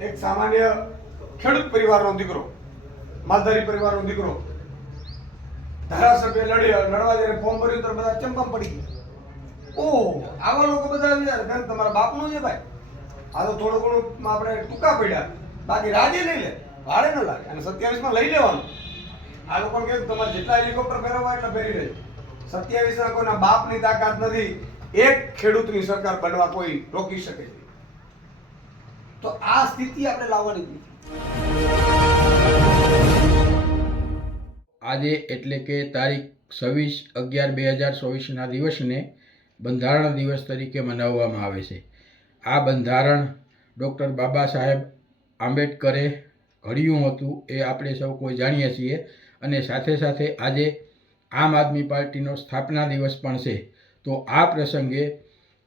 એક સામાન્ય ખેડૂત પરિવારનો દીકરો, માલધારી પરિવારનો દીકરો. ધારાસભ્ય લડ્યા, લડવા જઈને ફોર્મ ભર્યું તો બધા ચંપમ પડી ગયા. ઓહ, આવા લોકો બધા વિચાર બેન તમારા બાપનું છે ભાઈ. આ તો થોડું ઘણું આપણે ટૂંકા પડ્યા. બાકી રાજી લઈ લે, ભાડે ન લાગે. અને સત્યાવીસમાં લઈ લેવાનું. આ લોકોને કહ્યું તમારે જેટલા હેલિકોપ્ટર ફેરવવા એટલે ફેરી લેજો. સત્યાવીસ કોઈના બાપની તાકાત નથી. એક ખેડૂતની સરકાર બનવા કોઈ રોકી શકે છે. તો આ સ્થિતિ આપણે લાવવાની નથી આજે એટલે કે તારીખ છવ્વીસ અગિયાર બે હજાર ચોવીસના દિવસને બંધારણ દિવસ તરીકે મનાવવામાં આવે છે. આ બંધારણ ડૉક્ટર બાબા સાહેબ આંબેડકરે ઘડ્યું હતું એ આપણે સૌ કોઈ જાણીએ છીએ અને સાથે સાથે આજે આમ આદમી પાર્ટીનો સ્થાપના દિવસ પણ છે. તો આ પ્રસંગે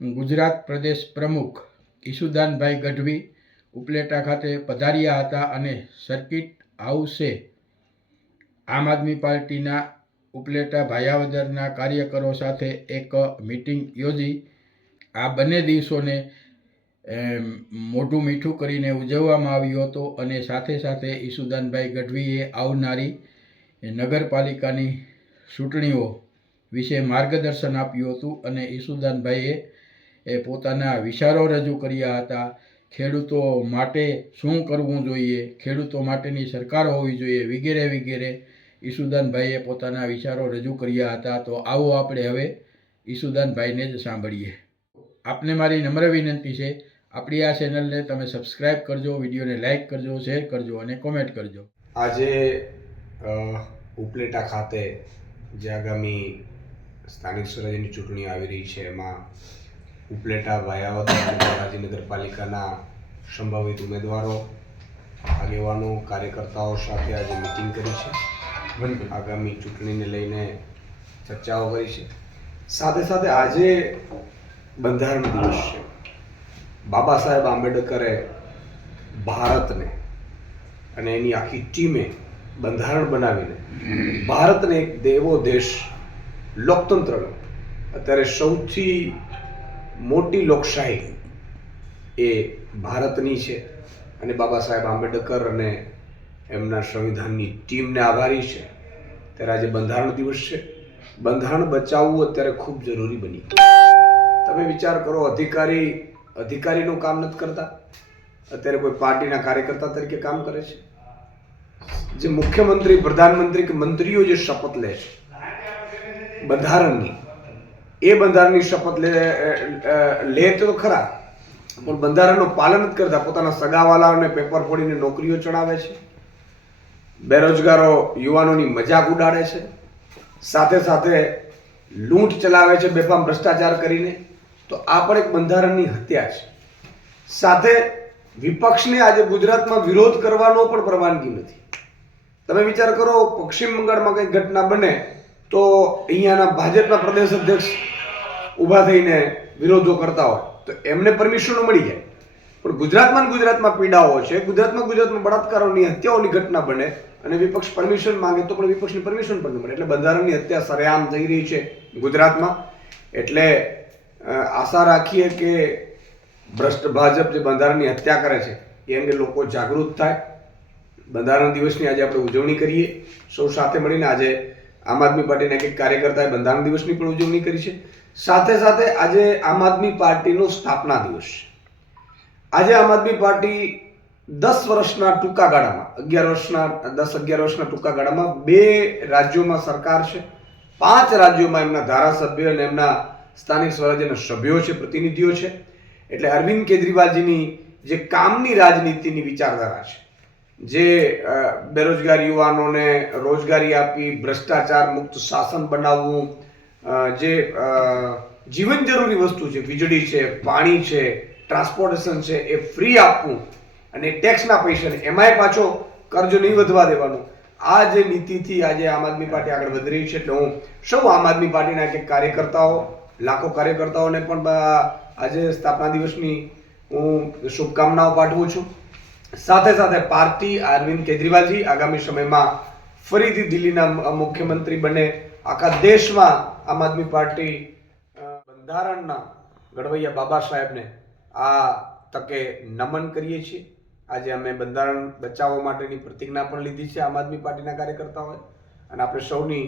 ગુજરાત પ્રદેશ પ્રમુખ ઈશુદાનભાઈ ગઢવી ઉપલેટા ખાતે પધાર્યા હતા અને સર્કિટ હાઉસે આમ આદમી પાર્ટીના ઉપલેટા ભાયાવદરના કાર્યકરો સાથે એક મિટિંગ યોજી. આ બંને દિવસોને મોઢું મીઠું કરીને ઉજવવામાં આવ્યો હતો અને સાથે સાથે ઈસુદાનભાઈ ગઢવીએ આવનારી નગરપાલિકાની ચૂંટણીઓ વિશે માર્ગદર્શન આપ્યું હતું અને ઈસુદાનભાઈએ એ પોતાના વિચારો રજૂ કર્યા હતા. ખેડૂતો માટે શું કરવું જોઈએ? ખેડૂતો માટેની સરકાર હોવી જોઈએ વગેરે વગેરે. ઈસુદાનભાઈએ પોતાના વિચારો રજૂ કર્યા હતા. તો આવો આપણે હવે ઈસુદાનભાઈને જ સાંભળીએ. આપને મારી નમ્ર વિનંતી છે, આપણી આ ચેનલને તમે સબસ્ક્રાઇબ કરજો, વિડીયોને લાઇક કરજો, શેર કરજો અને કોમેન્ટ કરજો. આજે ઉપલેટા ખાતે જે આગામી સ્થાનિક સ્વરાજ્યની ચૂંટણી આવી રહી છે, એમાં ઉપલેટા વાયાવત ધોરાજી નગરપાલિકાના સંભવિત ઉમેદવારો આગેવાનો કાર્યકર્તાઓ સાથે આજે મિટિંગ કરી છે. આગામી ચૂંટણીને લઈને ચર્ચાઓ કરી છે. સાથે સાથે આજે બંધારણ દિવસ છે. બાબા સાહેબ આંબેડકરે ભારતને અને એની આખી ટીમે બંધારણ બનાવીને ભારતને એક દેવો દેશ લોકતંત્રનો અત્યારે સૌથી મોટી લોકશાહી એ ભારતની છે. અને બાબા સાહેબ આંબેડકર અને એમના સંવિધાનની ટીમને આભારી છે. ત્યારે આજે બંધારણ દિવસ છે. બંધારણ બચાવવું અત્યારે ખૂબ જરૂરી બની તમે વિચાર કરો, અધિકારી, અધિકારીનું કામ નથી કરતા. અત્યારે કોઈ પાર્ટીના કાર્યકર્તા તરીકે કામ કરે છે. જે મુખ્યમંત્રી, પ્રધાનમંત્રી કે મંત્રીઓ જે શપથ લે છે. બંધારણની. એ બંધારણની શપથ લે લે તો ખરા, પણ બંધારણનું પાલન જ કરતા પોતાના સગાવાલાઓને પેપર ફોડીને નોકરીઓ ચડાવે છે. બેરોજગારો યુવાનોની મજાક ઉડાડે છે. સાથે સાથે લૂંટ ચલાવે છે બેફામ ભ્રષ્ટાચાર કરીને. તો આ પણ એક બંધારણની હત્યા છે. સાથે વિપક્ષને આજે ગુજરાતમાં વિરોધ કરવાનો પણ પરવાનગી નથી. તમે વિચાર કરો, પશ્ચિમ બંગાળમાં કંઈક ઘટના બને, તો અહીંયાના ભાજપના પ્રદેશ અધ્યક્ષ ઊભા થઈને વિરોધો કરતા હોય, તો એમને પરમિશનો મળી જાય. પણ ગુજરાતમાં ગુજરાતમાં પીડાઓ છે, ગુજરાતમાં ગુજરાતમાં બળાત્કારોની હત્યાઓની ઘટના બને અને વિપક્ષ પરમિશન માંગે તો પણ વિપક્ષની પરમિશન પણ ન મળે. એટલે બંધારણની હત્યા સરેઆમ થઈ રહી છે ગુજરાતમાં. એટલે આશા રાખીએ કે ભ્રષ્ટ ભાજપ જે બંધારણની હત્યા કરે છે, એ અંગે લોકો જાગૃત થાય. બંધારણ દિવસની આજે આપણે ઉજવણી કરીએ. સૌ સાથે મળીને આજે આમ આદમી પાર્ટીના કંઈક કાર્યકર્તાએ બંધારણ દિવસની પણ ઉજવણી કરી છે. સાથે સાથે આજે આમ આદમી પાર્ટીનો સ્થાપના દિવસ છે. આજે આમ આદમી પાર્ટી દસ વર્ષના ટૂંકા ગાળામાં, અગિયાર વર્ષના, દસ અગિયાર વર્ષના ટૂંકા ગાળામાં બે રાજ્યોમાં સરકાર છે, પાંચ રાજ્યોમાં એમના ધારાસભ્ય અને એમના સ્થાનિક સ્વરાજ્યના સભ્યો છે, પ્રતિનિધિઓ છે. એટલે અરવિંદ કેજરીવાલજીની જે કામની રાજનીતિની વિચારધારા છે, જે બેરોજગાર યુવાનોને રોજગારી આપી, ભ્રષ્ટાચાર મુક્ત શાસન બનાવવું જે જીવન જરૂરી વસ્તુ છે, વીજળી છે, પાણી છે ટ્રાન્સપોર્ટેશન છે, એ ફ્રી આપવું અને ટેક્સના પૈસા એમાંય પાછો કરજો નહીં વધવા દેવાનું. આ જે નીતિથી આજે આમ આદમી પાર્ટી આગળ વધી રહી છે, એટલે હું સૌ આમ આદમી પાર્ટીના એક કાર્યકર્તાઓ, લાખો કાર્યકર્તાઓને પણ આજે સ્થાપના દિવસની હું શુભકામનાઓ પાઠવું છું. સાથે સાથે પાર્ટી અરવિંદ કેજરીવાલજી આગામી સમયમાં ફરીથી દિલ્હીના મુખ્યમંત્રી બને. આખા દેશમાં આમ આદમી પાર્ટી બંધારણના ઘડવૈયા બાબા સાહેબને આ તકે નમન કરીએ છીએ. આજે અમે બંધારણ બચાવવા માટેની પ્રતિજ્ઞા પણ લીધી છે આમ આદમી પાર્ટીના કાર્યકર્તાઓએ. અને આપણે સૌની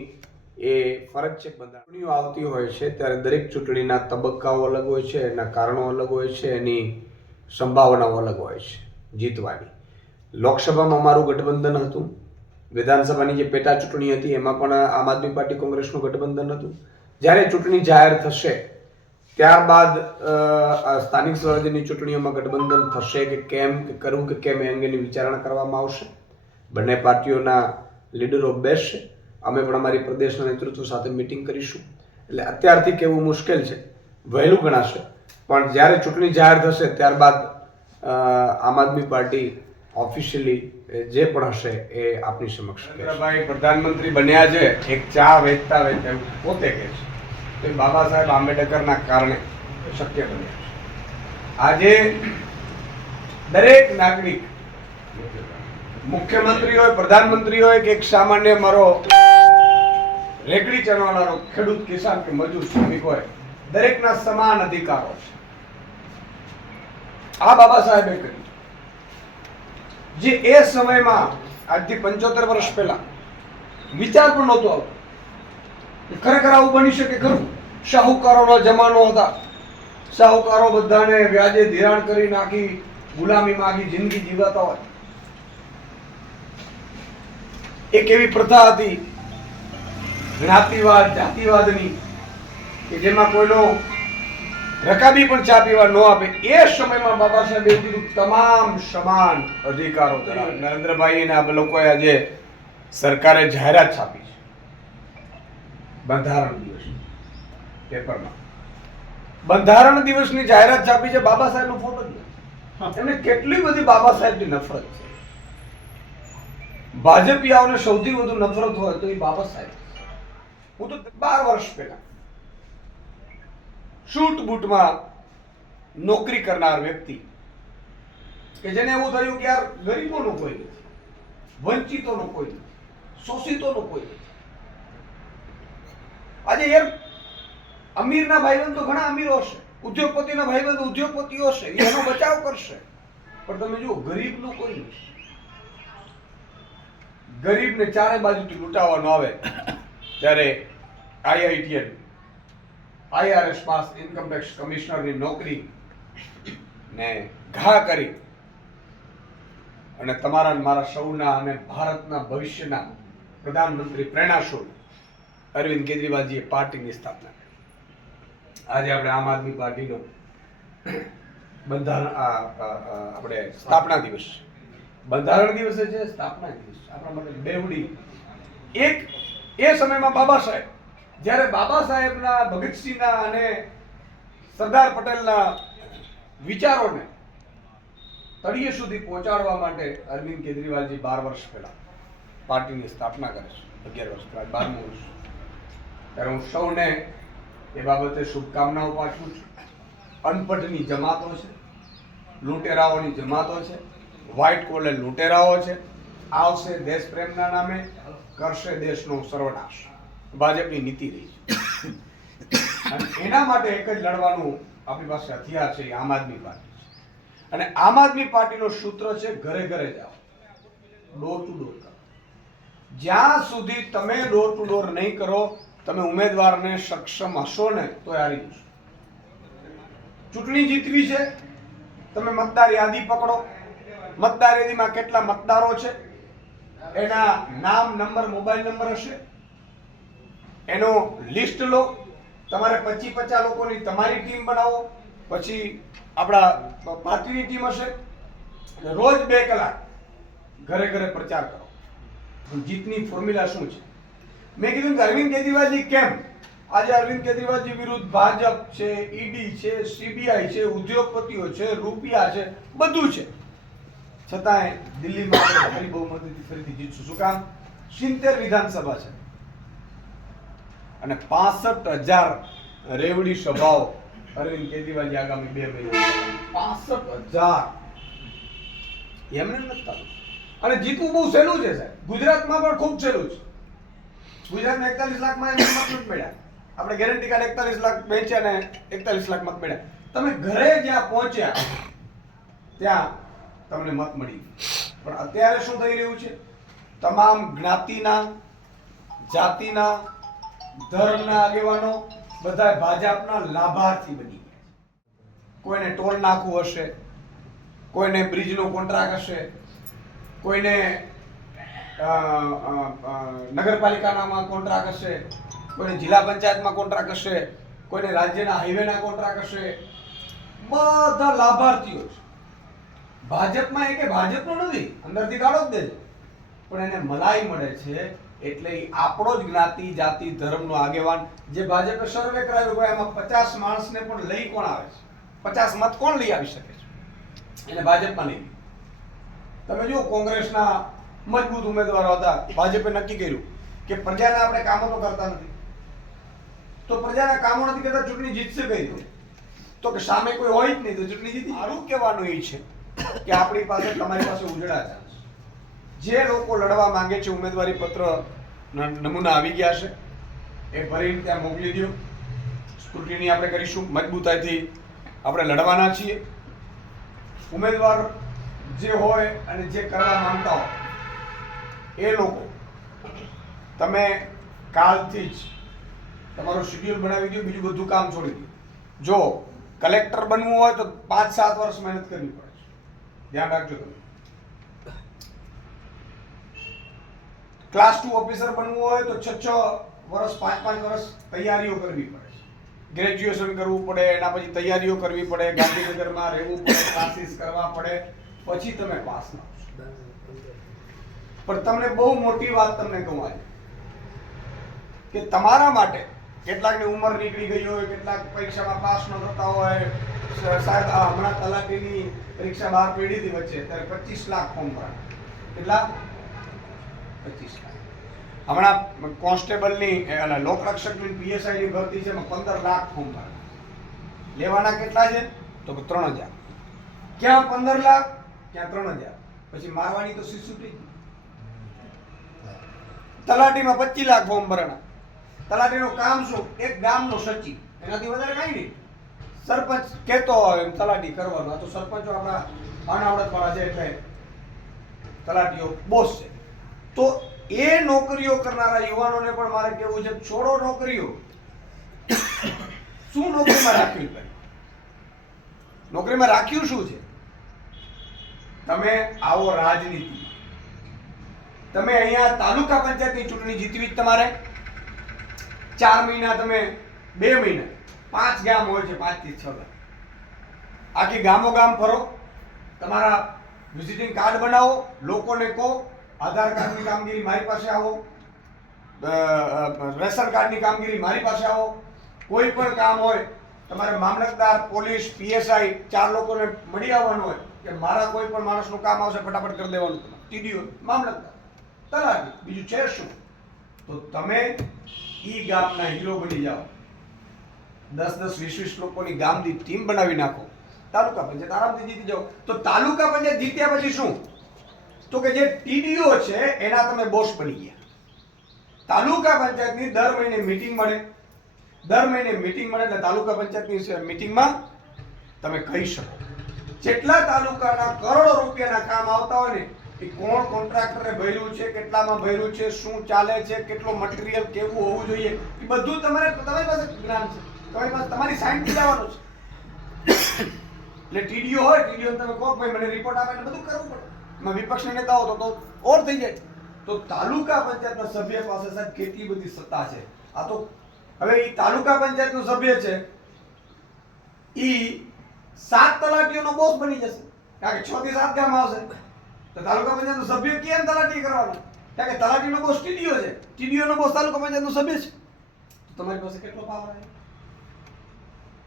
એ ફરજ છે બંધારણીઓ આવતી હોય છે ત્યારે દરેક ચૂંટણીના તબક્કાઓ અલગ હોય છે, એના કારણો અલગ હોય છે, એની સંભાવનાઓ અલગ હોય છે જીતવાની. લોકસભામાં અમારું ગઠબંધન હતું. વિધાનસભાની જે પેટા ચૂંટણી હતી, એમાં પણ આમ આદમી પાર્ટી કોંગ્રેસનું ગઠબંધન હતું. જ્યારે ચૂંટણી જાહેર થશે, ત્યારબાદ સ્થાનિક સ્વરાજ્યની ચૂંટણીઓમાં ગઠબંધન થશે કે કેમ, કે કરવું કે કેમ એ અંગેની વિચારણા કરવામાં આવશે. બંને પાર્ટીઓના લીડરો બેસશે. અમે પણ અમારી પ્રદેશના નેતૃત્વ સાથે મિટિંગ કરીશું. એટલે અત્યારથી કહેવું મુશ્કેલ છે. વહેલું ગણાશે. પણ જ્યારે ચૂંટણી જાહેર થશે, ત્યારબાદ આમ આદમી પાર્ટી ઓફિશિયલી જે પણ હશે એ આપની સમક્ષ નરેન્દ્રભાઈ પ્રધાનમંત્રી બન્યા છે, એક ચા વેચતા વેચતા પોતે કહે છે. તો એ બાબા સાહેબ આંબેડકરના કારણે શક્ય બન્યા છે. આજે દરેક નાગરિક મુખ્યમંત્રી હોય પ્રધાનમંત્રી હોય કે એક સામાન્ય મારો રેકડી ચણવાવાળો ખેડૂત, કિસાન કે મજૂર, શ્રમિક હોય, દરેકના સમાન અધિકારો છે. આ બાબા સાહેબે કર્યું. જે એ સમયમાં, આજથી પંચોતેર વર્ષ પહેલા, વિચાર પણ નહોતો આવતો. ખરેખર આવું બની શકે ખરું? શાહુકારોનો જમાનો હતા. શાહુકારો બધાને વ્યાજે ધિરાણ કરી નાખી ગુલામીમાં માગી, જિંદગી જીવાતા હોય. એક એવી પ્રથા હતી, જ્ઞાતિવાદ, જાતિવાદની, કે જેમાં કોઈનો રકાબી પણ ચા પીવા ન આપે. એ સમયમાં બાબા સાહેબે કીધું તમામ સમાન અધિકારો ધરાવે. નરેન્દ્રભાઈ અને આ લોકોએ આજે સરકારે જાહેરાત છાપી છે. બંધારણ દિવસ પેપરમાં. બંધારણ દિવસની જાહેરાત છાપી છે બાબા સાહેબનો ફોટો જ એમને કેટલી બધી બાબા સાહેબની નફરત છે. ભાજપિયાઓને સૌથી વધુ નફરત હોય તો એ બાબા સાહેબ. હું તો બાર વર્ષ પહેલા શૂટ બૂટમાં નોકરી કરનાર વ્યક્તિ. કે જેને એવું થયું કે યાર ગરીબોનો કોઈ નથી, વંચિતોનો કોઈ નથી, શોષિતોનો કોઈ નથી. આજે યાર અમીરના ભાઈબંધ ઘણા અમીરો હશે, ઉદ્યોગપતિના ભાઈબંધ ઉદ્યોગપતિઓ હશે એનો બચાવ કરશે. પણ તમે જુઓ, ગરીબનું કોઈ નથી. ગરીબને ચારે બાજુથી લૂંટાવાનો આવે ત્યારે આઈઆઈટીએન આઈઆરએસ પાસ ઇન્કમ ટેક્સ કમિશનરની નોકરી ને ઘા કરી અને તમારા મારા સૌના અને ભારતના ભવિષ્યના પ્રધાનમંત્રી પ્રેરણાસ્વરૂપ અરવિંદ કેજરીવાલજીએ પાર્ટીની સ્થાપના કરી. આજે આપણે આમ આદમી પાર્ટીનો બંધારણ આપણે સ્થાપના દિવસ બંધારણ દિવસે છે, સ્થાપના દિવસ આપણા માટે બેવડી. એક, એ સમયમાં બાબા સાહેબ જ્યારે બાબા સાહેબના, ભગતસિંહના અને સરદાર પટેલના વિચારોને તળિયે સુધી પહોંચાડવા માટે અરવિંદ કેજરીવાલજી બાર વર્ષ પહેલા પાર્ટીની સ્થાપના કરે છે. અગિયાર વર્ષ પહેલા, બારમું વર્ષ. ત્યારે હું સૌને એ બાબતે શુભકામનાઓ પાઠવું છું. અનપઢની જમાતો છે, લૂંટેરાઓની જમાતો છે વ્હાઇટ કોલર લૂંટેરાઓ છે. આવશે દેશ પ્રેમના નામે, કરશે દેશનો સર્વનાશ. ભાજપની નીતિ રહી અને એના માટે એક જ લડવાનું આપણી પાસે હથિયાર છે આમ આદમી પાર્ટી છે. અને આમ આદમી પાર્ટીનો સૂત્ર છે, ઘરે ઘરે જાઓ. ડોર ટુ ડોર કરો. જ્યાં સુધી તમે ડોર ટુ ડોર નહીં કરો, તમે ઉમેદવારને સક્ષમ હશો ને, તો હારી જશો. ચૂંટણી જીતવી છે, તમે મતદાર યાદી પકડો. મતદાર યાદીમાં કેટલા મતદારો છે? એના નામ, નંબર, મોબાઈલ નંબર હશે? એનો લિસ્ટ લો. તમારે પચીસ પચાસ લોકોની તમારી ટીમ બનાવો. પછી આપણા પાર્ટીની ટીમ હશે. રોજ બે કલાક ઘરે ઘરે પ્રચાર કરો. જીતની ફોર્મ્યુલા શું છે? મેં કીધું કે અરવિંદ કેજરીવાલજી કેમ? આજે અરવિંદ કેજરીવાલજી વિરુદ્ધ ભાજપ છે, ઈડી છે, સીબીઆઈ છે, ઉદ્યોગપતિઓ છે, રૂપિયા છે, બધું છે. છતાંય દિલ્હીમાં ભારી બહુમતીથી ફરીથી જીતશું. શું કામ? સિત્તેર વિધાનસભા છે. અને પાસઠ હજાર રેવડી સભાઓ અરવિંદ કેજરીવાલજી આગામી બે મહિના પાસઠ હજાર. એમને નથી અને જીતવું બહુ સહેલું છે સાહેબ. ગુજરાતમાં પણ ખૂબ સહેલું છે. ગુજરાતમાં એકતાલીસ લાખમાં એમને મત મળ્યા. આપણે ગેરંટી કાર્ડ એકતાલીસ લાખ વેચ્યા ને એકતાલીસ લાખ મત મળ્યા. તમે ઘરે જ્યાં પહોંચ્યા, ત્યાં તમને મત મળી પણ અત્યારે શું થઈ રહ્યું છે? તમામ જ્ઞાતિના, જાતિના ધર્મના આગેવાનો બધા ભાજપના લાભાર્થી બની ગયા કોઈને ટોલ નાખવું હશે, કોઈને બ્રિજનો કોન્ટ્રાક્ટ હશે, કોઈને નગરપાલિકાનામાં કોન્ટ્રાક્ટ હશે, કોઈને જિલ્લા પંચાયતમાં કોન્ટ્રાક્ટ હશે, કોઈને રાજ્યના હાઈવેના કોન્ટ્રાક્ટ હશે. બધા લાભાર્થીઓ છે. ભાજપમાં એ કે ભાજપનો નથી, અંદરથી કાઢો જ દેજો. પણ એને મલાઈ મળે છે એટલે આપણો જ જ્ઞાતિ, જાતિ, ધર્મનો આગેવાન જે ભાજપે સર્વે કરાવ્યો હોય એમાં પચાસ માણસને પણ લઈ કોણ આવે છે? પચાસ મત કોણ લઈ આવી શકે છે? એને ભાજપમાં નહીં. તમે જુઓ, કોંગ્રેસના મજબૂત ઉમેદવારો હતા. ભાજપે નક્કી કર્યું કે પ્રજાના આપણે કામો તો કરતા નથી. તો પ્રજાના કામો નથી કરતા, ચૂંટણી જીતશે કઈ? તો કે સામે કોઈ હોય જ નહીં, તો ચૂંટણી જીતી. મારું કહેવાનું એ છે કે આપણી પાસે, તમારી પાસે ઉજળા ચાન્સ જે લોકો લડવા માંગે છે ઉમેદવારી પત્ર નમૂના આવી ગયા છે. એ ભરીને ત્યાં મોકલી દો સ્ક્રુટિની આપણે કરીશું. મજબૂતાઈથી આપણે લડવાના છીએ. ઉમેદવાર જે હોય અને જે કરવા માંગતા હોય, એ લોકો તમે કાલથી જ તમારું શેડ્યુલ બનાવી દો બીજું બધું કામ છોડી દો જો કલેક્ટર બનવું હોય તો પાંચ સાત વર્ષ મહેનત કરવી પડે ધ્યાન રાખજો તમે. ક્લાસ ટુ ઓફિસર બનવું હોય તો છ છ વર્ષ પાંચ પાંચ વર્ષ તૈયારીઓ કરવી પડે ગ્રેજ્યુએશન કરવું પડે, એના પછી તૈયારીઓ કરવી પડે, ગાંધીનગરમાં રહેવું પડે ક્લાસીસ કરવા પડે, પછી તમે પાસ થાઓ પણ તમને બહુ મોટી વાત તમને કહું કે તમારા માટે કેટલાકની ઉંમર નીકળી ગઈ હોય, કેટલાક પરીક્ષામાં પાસ ન થતા હોય સાહેબ હમણાં તલાટીની પરીક્ષા બહાર પડી હતી વચ્ચે, ત્યારે પચીસ લાખ ફોર્મ ભરાણા કેટલા? પચીસ લાખ. હમણાં કોન્સ્ટેબલની એટલે લોકરક્ષકની પીએસઆઈની ભરતી છે એમાં પંદર લાખ ફોર્મ ભરાણા લેવાના કેટલા છે? તો ત્રણ હજાર. ક્યાં પંદર લાખ? ક્યાં ત્રણ હજાર. પછી મારવાની તો શિશુટી તલાટીમાં પચીસ લાખ ફોર્મ ભરાણા. તલાટીનું કામ શું? એક ગામનો સચિવ. એનાથી વધારે કાંઈ નહીં. સરપંચ કહેતો હોય એમ તલાટી કરવાનો. તો સરપંચો આપણા અનાવડતવાળા છે એટલે તલાટીઓ બોસ છે. તો એ નોકરીઓ કરનારા યુવાનોને પણ મારે કહેવું છે? છોડો નોકરીઓ. શું નોકરીમાં રાખ્યું છે? નોકરીમાં રાખ્યું શું છે? તમે આવો રાજનીતિ. તમે અહીંયા તાલુકા પંચાયતની ચૂંટણી જીતવી જ તમારે. ચાર મહિના તમે, બે મહિના. પાંચ ગામ હોય છે, પાંચથી છ ગામ. આખી ગામો ગામ ફરો. તમારા વિઝિટિંગ કાર્ડ બનાવો, લોકોને કહો આધાર કાર્ડની કામગીરી મારી પાસે આવો. રેશન કાર્ડની કામગીરી મારી પાસે આવો. કોઈ પણ કામ હોય, તમારે મામલતદાર, પોલીસ, પીએસઆઈ, ચાર લોકોને મળી આવવાનું હોય, કે મારા કોઈ પણ માણસનું કામ આવશે, ફટાફટ કરી દેવાનું ટીડીઓ, મામલતદાર, તલાટી, બીજું છે શું? તો તમે ઈ ગામના હીરો બની જાઓ. દસ દસ, વીસ વીસ લોકોની ગામની ટીમ બનાવી નાખો. તાલુકા પંચાયત આરામથી જીતી જાઓ. તો તાલુકા પંચાયત જીત્યા પછી શું? તો કે જે ટીડીઓ છે, એના તમે બોસ બની ગયા. તાલુકા પંચાયતની દર મહિને મીટિંગ મળે. દર મહિને મીટિંગ મળે એટલે તાલુકા પંચાયતની મિટિંગમાં તમે કહી શકો. જેટલા તાલુકાના કરોડો રૂપિયાના કામ આવતા હોય ને, એ કોણ કોન્ટ્રાક્ટરે ભર્યું છે, કેટલામાં ભર્યું છે, શું ચાલે છે, કેટલો મટીરિયલ કેવું હોવું જોઈએ, એ બધું તમારે, તમારી પાસે જ્ઞાન છે. તમારી પાસે, તમારી સાઇન લાવવાનું છે. એટલે ટીડીઓ હોય ટીડીઓ તમે કહો ભાઈ મને રિપોર્ટ આપે એટલે બધું કરવું પડે. એમાં વિપક્ષના નેતા તો ઓર થઈ જાય. તો તાલુકા પંચાયતના સભ્ય પાસે સાહેબ કેટલી બધી સત્તા છે? આ તો હવે એ તાલુકા પંચાયતનો સભ્ય છે. એ સાત તલાટીઓનો બોસ બની જશે. કારણ કે છ થી સાત ગામ આવશે. તો તાલુકા પંચાયતનો સભ્ય કેમ તલાટી કરવાનો? કારણ કે તલાટીનો બોસ ટીડીઓ છે. ટીડીઓનો બોસ તાલુકા પંચાયતનો સભ્ય છે. તમારી પાસે કેટલો પાવર આવે?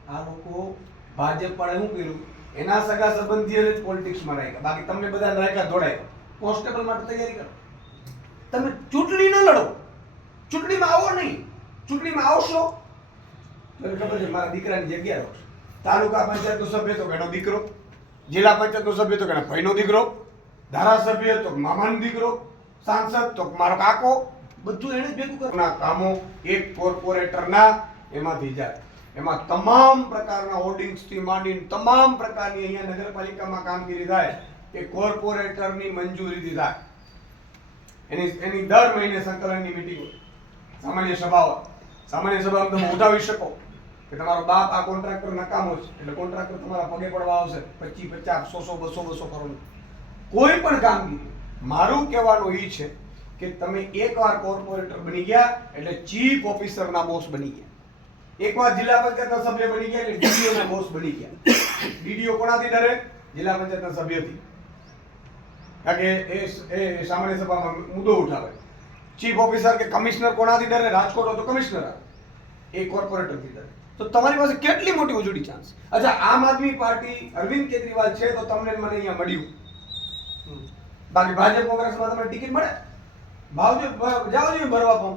આ લોકો ભાજપ વાળે શું કર્યું? એના સગા સંબંધીઓને જ પોલિટિક્સમાં રાખ્યા. બાકી તમને બધા રાખ્યા દોડાય કોન્સ્ટેબલ માટે તૈયારી કરો. તમે ચૂંટણી ન લડો. ચૂંટણીમાં આવો નહીં. ચૂંટણીમાં આવશો. તો ખબર છે, મારા દીકરાની જગ્યા રહો તાલુકા પંચાયતનો સભ્ય તો ઘણો દીકરો. જિલ્લા પંચાયતનો સભ્ય તો એના ભાઈનો દીકરો. ધારાસભ્ય તો મામાનો દીકરો. સાંસદ તો મારો કાકો. બધું એને ભેગું કરવાના કામો એક કોર્પોરેટરના એમાંથી જાય. એમાં તમામ પ્રકારના હોર્ડિંગ્સથી માંડીને તમામ પ્રકારની અહીંયા નગરપાલિકામાં કામગીરી થાય એ કોર્પોરેટરની મંજૂરીથી થાય એની એની દર મહિને સંકલનની મીટિંગ હોય. સામાન્ય સભાઓ. સામાન્ય સભામાં તમે ઉઠાવી શકો કે તમારો બાપ આ કોન્ટ્રાક્ટર નકામો છે. એટલે કોન્ટ્રાક્ટર તમારા પગે પડવા આવશે. પચીસ, પચાસ, સો સો, બસો બસો કરોડ. કોઈ પણ કામગીરી. મારું કહેવાનું એ છે કે તમે એકવાર કોર્પોરેટર બની ગયા એટલે ચીફ ઓફિસરના બોસ બની ગયા. એકવાર જિલ્લા પંચાયતના સભ્ય બની ગયા એટલે DDO ના બોસ બની ગયા. ડીડીઓ કોણાથી ડરે? જિલ્લા પંચાયતના સભ્યથી. કારણ કે એ એ સામાન્ય સભામાં મુદ્દો ઉઠાવે. ચીફ ઓફિસર કે કમિશનર કોણાથી ડરે? રાજકોટ હતો કમિશનર એ કોર્પોરેટરથી ડરે. તો તમારી પાસે કેટલી મોટી ઉજળી ચાન્સ અચ્છા આમ આદમી પાર્ટી અરવિંદ કેજરીવાલ છે તો તમને મને અહીંયા મળ્યું. બાકી ભાજપ કોંગ્રેસમાં તમને ટિકિટ મળે? ભાવજો જાઓ જોઈએ ભરવા પણ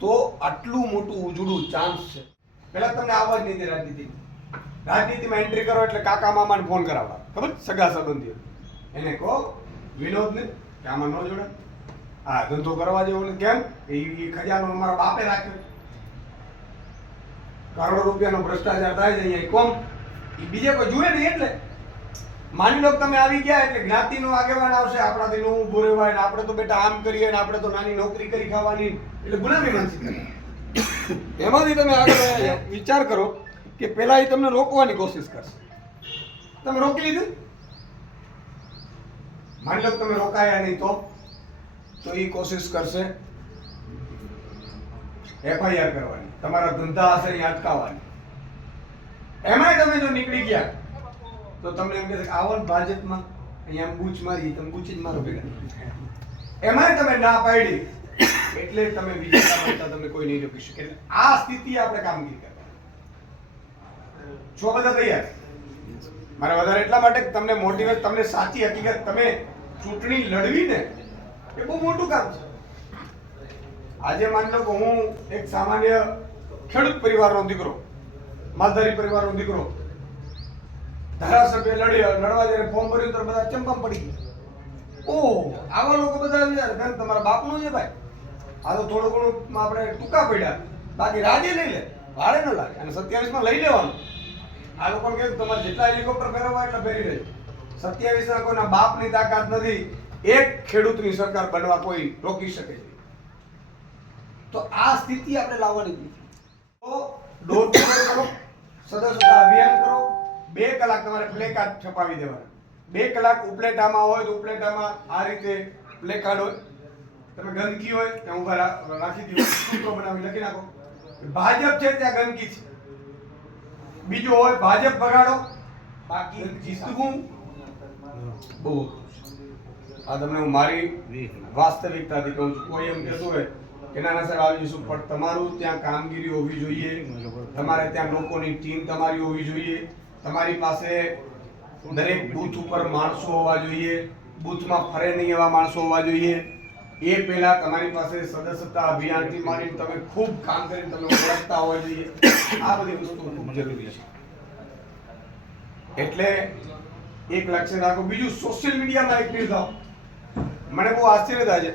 તો આટલું મોટું ઉજળું ચાન્સ છે. પહેલાં તમને આવવા જ નહીં દે રાજનીતિ રાજનીતિમાં એન્ટ્રી કરો એટલે કાકા મામાને ફોન કરાવવા. ખબર? સગા સંબંધીઓ. એને કહો, વિનોદને કે આમાં ન જોડે. આ ધંધો કરવા જેવો ને કેમ? એ ખજાનો અમારા બાપે રાખ્યો કરોડો રૂપિયાનો ભ્રષ્ટાચાર થાય છે અહીંયા કોમ. એ બીજે કોઈ જુએ નહીં એટલે. માની લો તમે આવી ગયા એટલે જ્ઞાતિનો આગેવાન આવશે, આપણાથી નો ભૂરે રહેવાય ને આપણે તો બેટા આમ કરીએ ને આપણે તો નાની નોકરી કરી ખાવાની એટલે ગુલામી માનસી એમાંથી તમે આગળ વિચાર કરો કે પેલા એ તમને રોકવાની કોશિશ કરશે. તમે રોકી લીધું? માની લો તમે રોકાયા નહીં તો? તો એ કોશિશ કરશે એફઆઈઆર કરવાની, તમારા ધંધા હશે એ અટકાવવાની. એમાંય તમે જો નીકળી ગયા તો તમને એમ કે આવો ને ભાજપમાં, અહીંયા બૂચ મારી તમે બૂચી જ મારો ભેગા. એમાંય તમે ના પાડી, એટલે તમે બીજા બનતા તમને કોઈ નહીં રોકી શકે. આ સ્થિતિ આપણે કામગીરી કરવાની છો બધા તૈયાર? મારે વધારે એટલા માટે તમને મોટિવેટ તમને સાચી હકીકત, તમે ચૂંટણી લડવી ને એ બહુ મોટું કામ છે. આજે માની લો કે હું એક સામાન્ય ખેડૂત પરિવારનો દીકરો, માલધારી પરિવારનો દીકરો ધારાસભ્ય લડી લડવા જયારે ફોર્મ ભર્યું તો બધા ચંપમ પડી ગયા. ઓહ, આવા લોકો બધા વિચાર બેન તમારા બાપનું છે ભાઈ? આ તો થોડું ઘણું આપણે ટૂંકા પડ્યા. બાકી રાજે લઈ લે, ભાડે ન લાગે. અને સત્યાવીસમાં લઈ લેવાનું. આ લોકોને કહ્યું તમારે જેટલા હેલિકોપ્ટર ફેરવવા એટલે ફેરી લેજો. સત્યાવીસ ના કોઈના બાપની તાકાત નથી. એક ખેડૂતની સરકાર બનવા કોઈ રોકી શકે છે તો આ સ્થિતિ આપણે લાવવાની તો ડોર કરો, સદસ્યતા અભિયાન કરો. બે કલાક તમારે પ્લે કાર્ડ છપાવી દેવાના. બે કલાક ઉપલેટામાં હોય તો ઉપલેટામાં આ રીતે પ્લે કાર્ડ હોય. તમે ગંદકી હોય ત્યાં ઊભા રાખી દો સૂત્રો બનાવી લખી નાખો. ભાજપ છે ત્યાં ગંદકી છે. બીજું હોય ભાજપ બગાડો બાકી જીતવું. બહુ આ તમને હું મારી વાસ્તવિકતાથી કહું છું. કોઈ એમ કહેતું હોય કે નાના સાહેબ, આવી જઈશું પણ તમારું ત્યાં કામગીરી હોવી જોઈએ. તમારે ત્યાં લોકોની ટીમ તમારી હોવી જોઈએ. તમારી પાસે દરેક બૂથ ઉપર માણસો હોવા જોઈએ બૂથમાં ફરે નહીં એવા માણસો હોવા જોઈએ. એ પહેલાં તમારી પાસે સદસ્યતા અભિયાનથી માંડીને તમે ખૂબ કામ કરીને તમે ઓળખતા હોવા જોઈએ. આ બધી વસ્તુ ખૂબ જરૂરી છે. એટલે એક લક્ષ્ય રાખો. બીજું સોશિયલ મીડિયામાં એક્ટિવ થાઓ મને બહુ આશ્ચર્ય થાય છે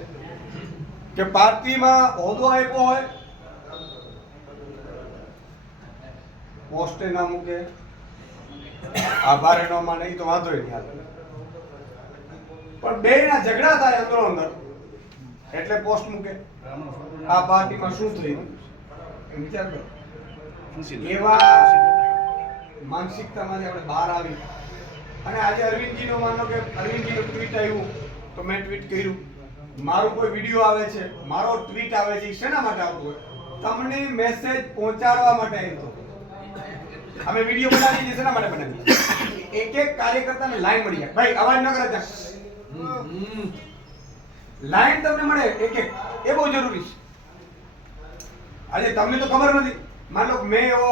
કે પાર્ટીમાં હોદ્દો આપ્યો હોય પોસ્ટે ના મૂકે આભાર એનો માં નહીં તો વાંધો નહીં હાલે. પણ બે ના ઝઘડા થાય અંદરો અંદર. એટલે પોસ્ટ મૂકે. આ પાર્ટીમાં શું થયું? વિચાર કરો. એવા માનસિકતામાંથી આપણે બહાર આવી. અને આજે અરવિંદજીનો માનો કે અરવિંદજીનું ટ્વીટ આવ્યું, તો મેં ટ્વીટ કર્યું. મારો કોઈ વીડિયો આવે છે, મારો ટ્વીટ આવે છે શેના માટે આવતું હોય? તમને મેસેજ પહોંચાડવા માટે આવતો અમે વીડિયો બનાવીએ છીએ, શેના માટે બનાવી એક એક કાર્યકર્તાને લાઈન મળી જાય. ભાઈ, અવાજ ન કરે ત્યાં. લાઈન તમને મળે એક એક. એ બહુ જરૂરી છે. આજે તમને તો ખબર નથી. માન લો મેં એવો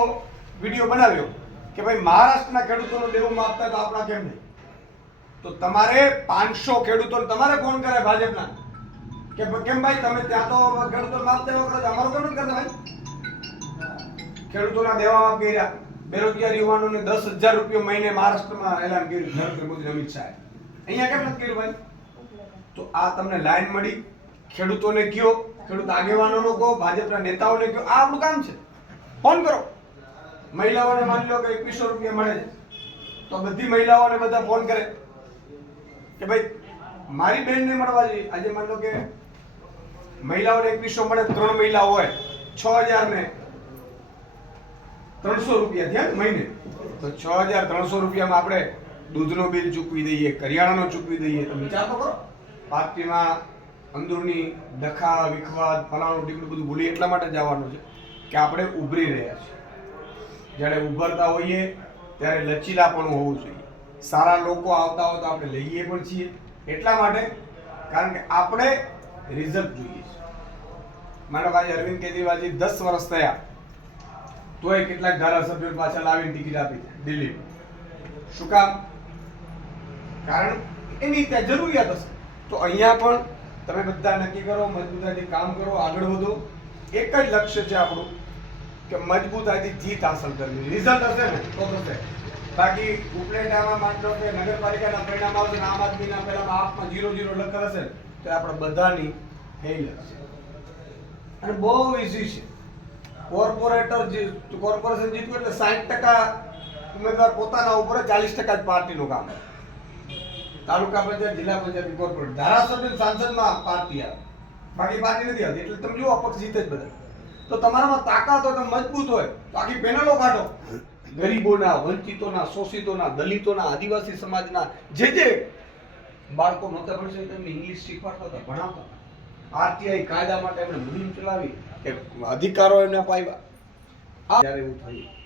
વીડિયો બનાવ્યો કે ભાઈ, મહારાષ્ટ્રના ખેડૂતોનું દેવું માપતા તો આપણા કેમ નહીં? તો તમારે પાંચસો ખેડૂતોને તમારે ફોન કરે ભાજપના કે કેમ ભાઈ, તમે ત્યાં તો ખેડૂતો માપ દેવા કરો અમારો કેમ નથી કરતા ભાઈ? ખેડૂતોના દેવા માફ કર્યા. બેરોજગાર યુવાનોને દસ હજાર રૂપિયા મહિને મહારાષ્ટ્રમાં એલાન કર્યું નરેન્દ્ર મોદી અમિત શાહે. અહીંયા કેમ નથી કર્યું ભાઈ? તો આ તમને લાઈન મળી, ખેડૂતોને કયો, ખેડૂત આગેવાનોનો કહો, ભાજપના નેતાઓને કયો, આ આપણું કામ છે. ફોન કરો. મહિલાઓને માની લો કે એકવીસો રૂપિયા મળે છે. તો બધી મહિલાઓને બધા ફોન કરે કે ભાઈ, મારી બહેનને મળવા જોઈએ. આજે માની લો કે મહિલાઓને એકવીસો મળે, ત્રણ મહિલા હોય, છ હજાર ને ત્રણસો રૂપિયા થયા મહિને. તો છ હજાર ત્રણસો રૂપિયામાં આપણે દૂધનો બિલ ચૂકવી દઈએ, કરિયાણાનો ચૂકવી દઈએ. તો વિચાર તો કરો પાર્ટીમાં અંદરની ડખા વિખવાદ ફલાણું ટીકડું બધું ભૂલી એટલા માટે જવાનું છે કે આપણે ઉભરી રહ્યા છીએ. જ્યારે ઉભરતા હોઈએ ત્યારે લચીલા પણ હોવું જોઈએ. સારા લોકો આવતા હોય તો આપણે લઈએ પણ છીએ. એટલા માટે કારણ કે આપણે રિઝલ્ટ જોઈએ છીએ મારો ભાઈ અરવિંદ કેજરીવાલજી દસ વર્ષ થયા. તોય કેટલાક ધારાસભ્યો પાછા લાવીને ટિકિટ આપી છે દિલ્હી શું કામ? કારણ એની ત્યાં જરૂરિયાત હશે. તો અહીંયા પણ તમે બધા નક્કી કરો, મજબૂતાઈથી કામ કરો, આગળ વધો. એક જ લક્ષ્ય છે આપણું કે મજબૂતાઈથી જીત હાંસલ કરવી. રિઝલ્ટ હશે ને? તો થશે. બાકી ઉપલેટામાં માત્ર કે નગરપાલિકાના પરિણામ આવશે આમ આદમીના પહેલા આપમાં જીરો જીરો લખેલ હશે તો આપણે બધાની ફેલ હશે. અને બહુ ઈઝી છે. કોર્પોરેટર જે કોર્પોરેશન જીતવું એટલે સાઠ ટકા ઉમેદવાર પોતાના ઉપર ચાલીસ ટકા જ પાર્ટીનું કામ. તાલુકા પંચાયત, જિલ્લા પંચાયત કોર્પોરેટ. ધારાસભ્ય સાંસદમાં પાર્ટી આવે. બાકી પાર્ટી નથી આવતી. એટલે તમે જુઓ, અપક્ષ જીતે જ બધા. તો તમારામાં તાકાત હોય તમે મજબૂત હોય આખી પેનલો કાઢો. ગરીબોના, વંચિતોના, શોષિતોના, દલિતોના, આદિવાસી સમાજના, જે જે બાળકો નહોતા ભણશે તેમને ઇંગ્લિશ શીખવાડતા હતા, ભણાવતા આરટીઆઈ કાયદા માટે એમણે મુહિમ ચલાવી. અધિકારો એમને અપાવ્યા આ એવું થયું